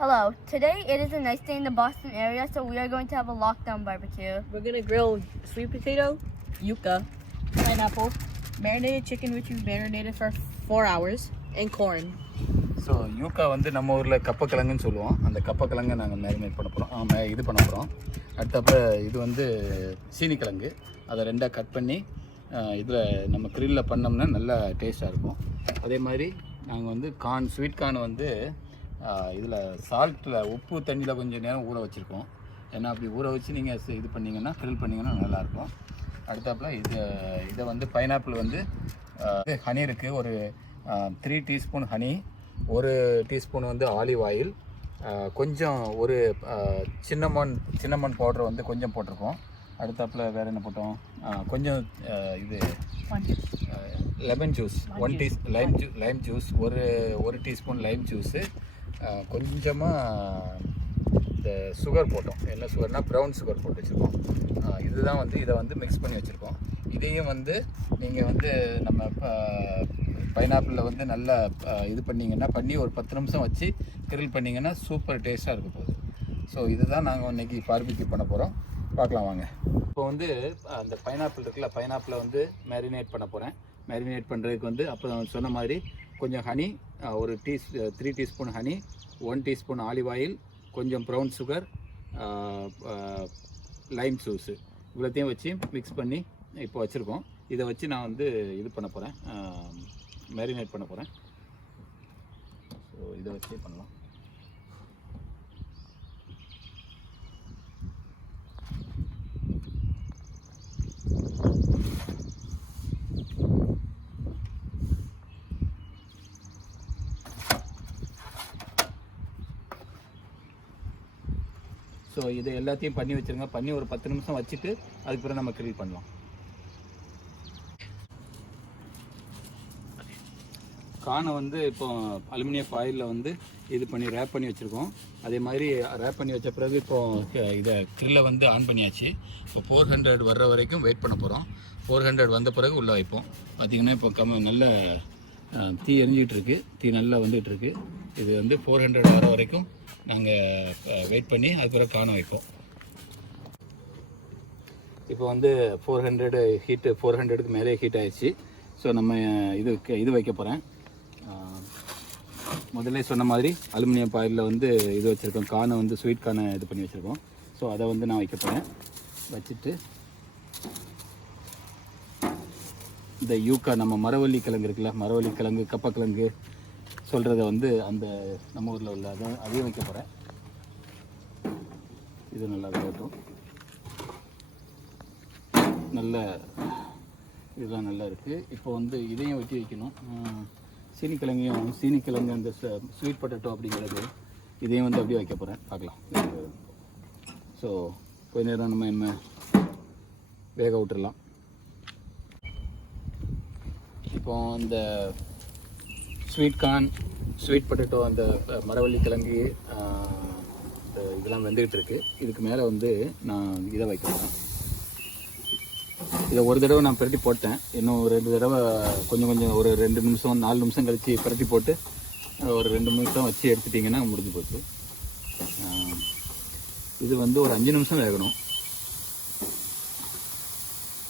Hello. Today it is a nice day in the Boston area, so we are going to have a lockdown barbecue. We're gonna grill sweet potato, yuca, pineapple, marinated chicken which we marinated for 4 hours, and corn. So யூக்கா வந்து நம்ம ஊரில் கப்பக்கிழங்குன்னு சொல்லுவோம். அந்த கப்பக்கிழங்கை நாங்கள் marinate பண்ண போகிறோம், இது பண்ண போகிறோம். அடுத்தப்போ இது வந்து சீனிக்கிழங்கு, அதை ரெண்டாக கட் பண்ணி இதில் நம்ம க்ரில்லில் பண்ணோம்னா நல்லா டேஸ்ட்டாக இருக்கும். அதே மாதிரி நாங்கள் வந்து ஸ்வீட் கார்ன் வந்து இதில் சால்ட்டில் உப்பு தண்ணியில் கொஞ்சம் நேரம் ஊற வச்சுருக்கோம். ஏன்னா அப்படி ஊற வச்சு நீங்கள் இது பண்ணிங்கன்னா க்ரில் பண்ணிங்கன்னா நல்லாயிருக்கும். அடுத்தாப்பில் இதை வந்து பைனாப்பிள் வந்து ஹனி இருக்குது. ஒரு 3 டீஸ்பூன் ஹனி, 1 டீஸ்பூன் வந்து ஆலிவ் ஆயில், கொஞ்சம் ஒரு சின்னமன் பவுடர் வந்து கொஞ்சம் போட்டிருக்கோம். அடுத்தாப்பில் வேறு என்ன போட்டோம், கொஞ்சம் இது லெமன் ஜூஸ், லைம் ஜூஸ், ஒரு டீஸ்பூன் லைம் ஜூஸு, கொஞ்சமாக இந்த சுகர் போட்டோம். என்ன சுகர்னால் ப்ரௌன் சுகர் போட்டு வச்சுருக்கோம். இதுதான் வந்து இதை வந்து மிக்ஸ் பண்ணி வச்சுருக்கோம். இதையும் வந்து நீங்கள் வந்து நம்ம பைனாப்பிளில் வந்து நல்லா இது பண்ணி ஒரு 10 நிமிஷம் வச்சு கிரில் பண்ணிங்கன்னா சூப்பர் டேஸ்ட்டாக இருக்க போகுது. ஸோ இதுதான் நாங்கள் இன்றைக்கி பார்பிக்யூ பண்ண போகிறோம். பார்க்கலாம் வாங்க. இப்போ வந்து அந்த பைனாப்பிள் இருக்குல்ல, பைனாப்பிளை வந்து மேரினேட் பண்ண போகிறேன். மேரினேட் பண்ணுறதுக்கு வந்து அப்போ சொன்ன மாதிரி கொஞ்சம் ஹனி, ஒரு 3 teaspoon honey, 1 teaspoon olive oil, கொஞ்சம் ப்ரௌன் சுகர், லைம் ஜூஸு, இவ்வளோத்தையும் வச்சு மிக்ஸ் பண்ணி இப்போ வச்சுருக்கோம். இதை வச்சு நான் வந்து இது பண்ண போகிறேன், மேரினேட் பண்ண போகிறேன். ஸோ இதை வச்சு பண்ணலாம். ஸோ இதை எல்லாத்தையும் பண்ணி வச்சுருங்க. பண்ணி ஒரு 10 நிமிஷம் வச்சுட்டு அதுக்கப்புறம் நம்ம கிரில் பண்ணலாம். கானை வந்து இப்போ அலுமினியம் ஃபாயிலில் வந்து இது பண்ணி ரேப் பண்ணி வச்சுருக்கோம். அதே மாதிரி ரேப் பண்ணி வச்ச பிறகு இப்போது இதை கிரில்லை வந்து ஆன் பண்ணியாச்சு. இப்போ 400 வர்ற வரைக்கும் வெயிட் பண்ண போகிறோம். 400 வந்த பிறகு உள்ளே வைப்போம். பார்த்திங்கன்னா இப்போ நல்ல தீ எரிஞ்சிகிட்ருக்கு, தீ நல்லா வந்துகிட்ருக்கு. இது வந்து 400 வர வரைக்கும் நாங்கள் வெயிட் பண்ணி அதுக்கப்புறம் காண வைப்போம். இப்போ வந்து 400க்கு மேலே ஹீட் ஆகிடுச்சு. ஸோ நம்ம இது வைக்க போகிறேன். முதல்ல சொன்ன மாதிரி அலுமினியம் பாயிலில் வந்து இது வச்சுருக்கோம். கானை வந்து ஸ்வீட் கானை இது பண்ணி வச்சுருக்கோம். ஸோ அதை வந்து நான் வைக்க போகிறேன். வச்சுட்டு இந்த யூக்கா, நம்ம மரவள்ளி கிழங்கு இருக்குல்ல, மரவள்ளி கிழங்கு, கப்பக்கிழங்கு சொல்கிறத வந்து அந்த நம்ம ஊரில் உள்ள அதையும் வைக்க போகிறேன். இது நல்லா வேகட்டும். நல்ல இதெல்லாம் நல்லா இருக்குது. இப்போ வந்து இதையும் வெட்டி வைக்கணும். சீனிக்கிழங்கு அந்த ஸ்வீட் பொட்டேட்டோ அப்படிங்கிறது, இதையும் வந்து அப்படியே வைக்க போகிறேன். பார்க்கலாம். ஸோ கொஞ்ச நேரம் நம்ம வேக விட்டுடலாம். இப்போ இந்த ஸ்வீட் கார்ன், ஸ்வீட் பொட்டேட்டோ, அந்த மரவள்ளி கிழங்கு இதெல்லாம் வெந்துக்கிட்டு இருக்குது. இதுக்கு மேலே வந்து நான் இதை வைக்க போகிறேன். இதை ஒரு தடவை நான் பிரட்டி போட்டேன். இன்னும் 2 தடவை கொஞ்சம் ஒரு 2 நிமிஷம் 4 நிமிஷம் கழித்து பிரட்டி போட்டு ஒரு 2 நிமிஷம் வச்சு எடுத்துட்டிங்கன்னா முடிஞ்சு போச்சு. இது வந்து ஒரு 5 நிமிஷம் வேகணும்.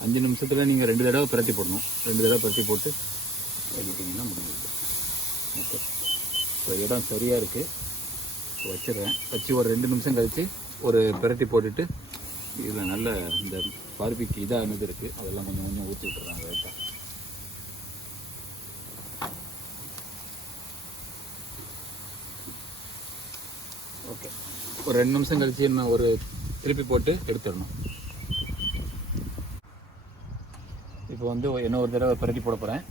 5 நிமிஷத்தில் நீங்கள் 2 தடவை பிரட்டி போடணும். 2 தடவை பிரட்டி போட்டு எடுத்திங்கன்னா முடிஞ்சிருக்கு. ஓகே, ஸோ இடம் சரியாக இருக்குது. வச்சிடுறேன். வச்சு ஒரு 2 நிமிஷம் கழித்து ஒரு பிரட்டி போட்டுட்டு இதில் நல்ல இந்த பார்பிக்யூ இதாக இருக்குது, அதெல்லாம் கொஞ்சம் ஊற்றி விட்டுறாங்க லைட்டாக. ஓகே, ஒரு 2 நிமிஷம் கழித்து நான் ஒரு திருப்பி போட்டு எடுத்துடணும். இப்போ வந்து என்ன ஒரு தடவை பிரட்டி போட போகிறேன்.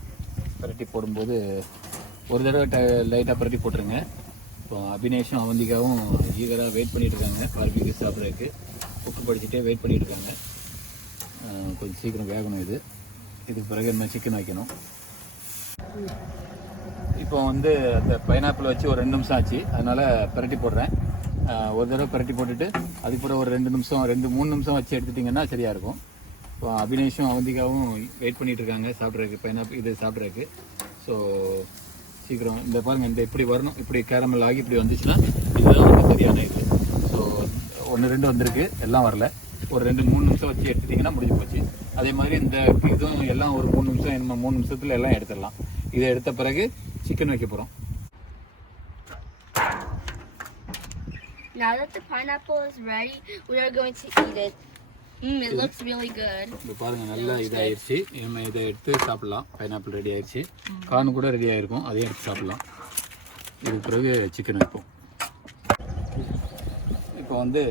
பிரட்டி போடும்போது ஒரு தடவை லைட்டாக பிரட்டி போட்டுருங்க. இப்போ அபினேஷும் அவந்திகாவும் ஈகராக வெயிட் பண்ணிகிட்டு இருக்காங்க பார்பிக்யூ சாப்பிட்றதுக்கு. புக்கு படிச்சுட்டே வெயிட் பண்ணிகிட்டு இருக்காங்க. கொஞ்சம் சீக்கிரம் வேகணும். இதுக்கு பிறகு என்ன சிக்கன் வைக்கணும். இப்போ வந்து அந்த பைனாப்பிள் வச்சு ஒரு 2 நிமிஷம் ஆச்சு, அதனால் பிரட்டி போடுறேன். ஒரு தடவை பிரட்டி போட்டுட்டு அதுக்கப்புறம் ஒரு 2 நிமிஷம் 2-3 நிமிஷம் வச்சு எடுத்துட்டிங்கன்னா சரியாக இருக்கும். இப்போ அபினேஷும் அவந்திகாவும் வெயிட் பண்ணிகிட்டு இருக்காங்க சாப்பிட்றதுக்கு, பைனாப்பிள் இது சாப்பிட்றதுக்கு. ஸோ சீக்கிரம் இந்த பாருங்கள், இந்த இப்படி வரணும். இப்படி கேரமல் ஆகி இப்படி வந்துச்சுன்னா இதுதான் வந்து சரியான இது. ஸோ 1-2 வந்திருக்கு, எல்லாம் வரல. ஒரு 2-3 நிமிஷம் வச்சு எடுத்துட்டிங்கன்னா முடிஞ்சு போச்சு. அதே மாதிரி இந்த இதுவும் எல்லாம் ஒரு 3 நிமிஷம் 3 நிமிஷத்தில் எல்லாம் எடுத்துடலாம். இதை எடுத்த பிறகு சிக்கன் வைக்க போகிறோம். Now that the pineapple is ready, we are going to eat it. It looks really good. இப்போ பாருங்கள், நல்லா இதாகிடுச்சு. நம்ம இதை எடுத்து சாப்பிட்லாம். பைனாப்பிள் ரெடி ஆயிடுச்சு. கார்ன் கூட ரெடி ஆகிருக்கும், அதையும் எடுத்து சாப்பிட்லாம். இதுக்கு பிறகு சிக்கன் வைப்போம். இப்போ வந்து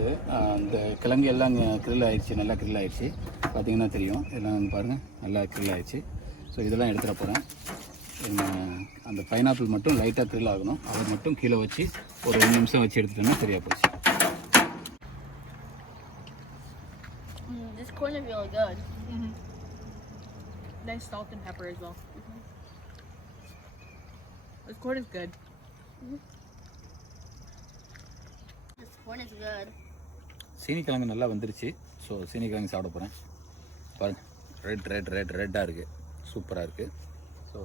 இந்த கிழங்கு எல்லாம் கிரில் ஆயிடுச்சு, நல்லா கிரில் ஆயிடுச்சு. பார்த்தீங்கன்னா தெரியும், எல்லாம் பாருங்கள் நல்லா கிரில் ஆயிடுச்சு. ஸோ இதெல்லாம் எடுத்துகிற போகிறேன். அந்த பைனாப்பிள் மட்டும் லைட்டாக கிரில் ஆகணும். அதை மட்டும் கீழே வச்சு ஒரு 2 நிமிஷம் வச்சு எடுத்துட்டோம்னா சரியாக போச்சு. This corn is really good. Nice salt and pepper as well. This corn is good. This corn is good. சீனிக்கிழங்கு நல்லா வந்துருச்சு. ஸோ சீனிக்கிழங்கு சாப்பிட போகிறேன். பாருங்கள், ரெட்டாக இருக்குது, சூப்பராக இருக்குது. ஸோ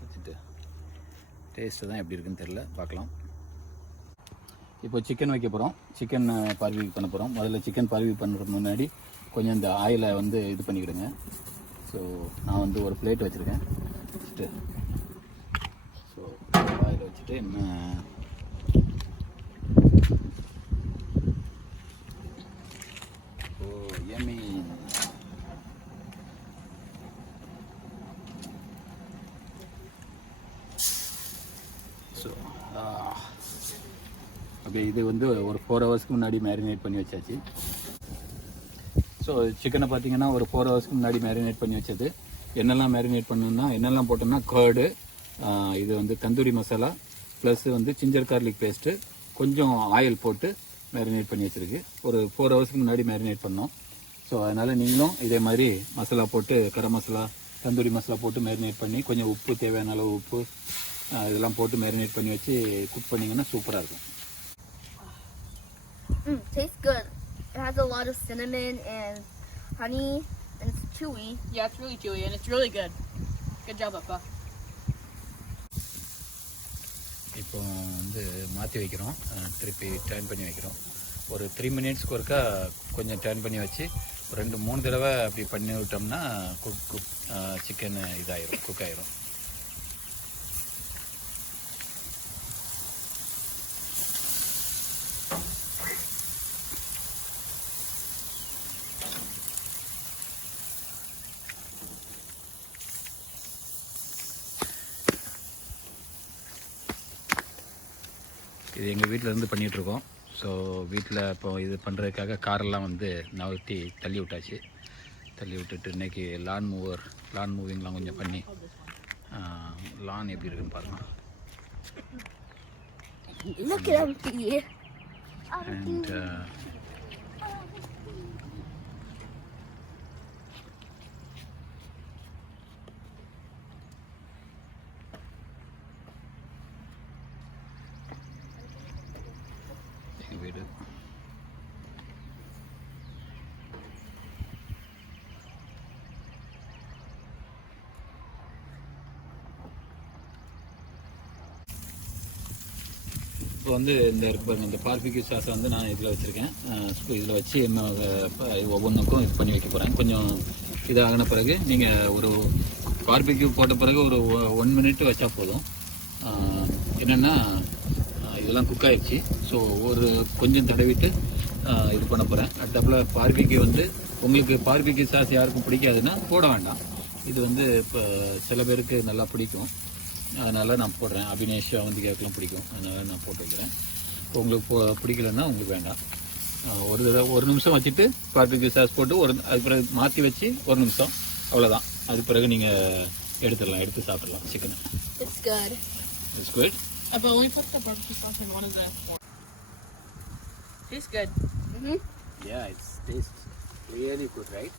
வச்சுட்டு டேஸ்ட்டு தான் எப்படி இருக்குன்னு தெரில, பார்க்கலாம். இப்போ சிக்கன் வைக்க போகிறோம். சிக்கன் பார்பிக்யூ பண்ண போகிறோம். முதல்ல சிக்கன் பார்பிக்யூ பண்ணுறதுக்கு முன்னாடி கொஞ்சம் இந்த ஆயிலை வந்து இது பண்ணிக்கிடுங்க. ஸோ நான் வந்து ஒரு பிளேட் வச்சுருக்கேன். ஃபஸ்ட்டு ஸோ ஆயில் வச்சுட்டு yummy. ஸோ ஓகே, இது வந்து ஒரு 4 ஹவர்ஸ்க்கு முன்னாடி மேரினேட் பண்ணி வச்சாச்சு. ஸோ சிக்கனை பார்த்தீங்கன்னா ஒரு 4 ஹவர்ஸ்க்கு முன்னாடி மேரினேட் பண்ணி வச்சது. என்னெல்லாம் மேரினேட் பண்ணணும்னா, என்னெல்லாம் போட்டோம்னா கர்டு, இது வந்து தந்தூரி மசாலா, ப்ளஸ் வந்து ஜிஞ்சர் கார்லிக் பேஸ்ட்டு, கொஞ்சம் ஆயில் போட்டு மேரினேட் பண்ணி வச்சுருக்கு. ஒரு 4 ஹவர்ஸ்க்கு முன்னாடி மேரினேட் பண்ணோம். ஸோ அதனால் நீங்களும் இதே மாதிரி மசாலா போட்டு, கரம் மசாலா, தந்தூரி மசாலா போட்டு மேரினேட் பண்ணி, கொஞ்சம் உப்பு, தேவையான அளவு உப்பு இதெல்லாம் போட்டு மேரினேட் பண்ணி வச்சு குக் பண்ணிங்கன்னா சூப்பராக இருக்கும். Tastes good. It has a lot of cinnamon and honey, and it's chewy. Yeah, it's really chewy and it's really good. Good job, Papa. இப்போ வந்து மாற்றி வைக்கிறோம், திருப்பி டர்ன் பண்ணி வைக்கிறோம். ஒரு 3 மினிட்ஸ்க்கு ஒருக்கா கொஞ்சம் டர்ன் பண்ணி வச்சு 2-3 தடவை அப்படி பண்ணி விட்டோம்னா சிக்கன் இதாயிரும், குக் ஆயிரும். இது எங்கள் வீட்டில் இருந்து பண்ணிகிட்ருக்கோம். ஸோ வீட்டில் இப்போ இது பண்ணுறதுக்காக காரெல்லாம் வந்து நவர்த்தி தள்ளி விட்டாச்சு. தள்ளி விட்டுட்டு இன்றைக்கி லான் மூவிங்லாம் கொஞ்சம் பண்ணி லான் எப்படி இருக்குன்னு பாருங்கள். Look at empty. And எங்கள் வீடு இப்போ வந்து இந்த இருக்கு பாருங்கள், இந்த பார்பிக்யூ சாஸை வந்து நான் இதில் வச்சுருக்கேன். இதில் வச்சு ஒவ்வொன்றுக்கும் இது பண்ணி வைக்க போகிறேன். கொஞ்சம் இதாகின பிறகு நீங்கள் ஒரு பார்பிக்யூ போட்ட பிறகு ஒரு 1 மினிட் வச்சா போதும். என்னென்னா இதெல்லாம் குக் ஆகிடுச்சு. ஸோ ஒரு கொஞ்சம் தடவிட்டு இது பண்ண போகிறேன். அடுத்தப்பில் பார்பிக்யூ வந்து உங்களுக்கு பார்பிக்யூ சாஸ் யாருக்கும் பிடிக்காதுன்னா போட வேண்டாம். இது வந்து இப்போ சில பேருக்கு நல்லா பிடிக்கும், அதனால் நான் போடுறேன். அபினேஷ் அவந்திகாவுக்குலாம் பிடிக்கும், அதனால் நான் போட்டு வைக்கிறேன். இப்போ உங்களுக்கு பிடிக்கலன்னா உங்களுக்கு வேண்டாம். ஒரு நிமிஷம் வச்சுட்டு பார்பிக்யூ சாஸ் போட்டு அது பிறகு மாற்றி வச்சு 1 நிமிஷம், அவ்வளோதான். அது பிறகு நீங்கள் எடுத்து சாப்பிடலாம் சிக்கனை. It's good. It's good. But we put the barbecue sauce in one of the... Tastes good. Yeah, it tastes really good, right?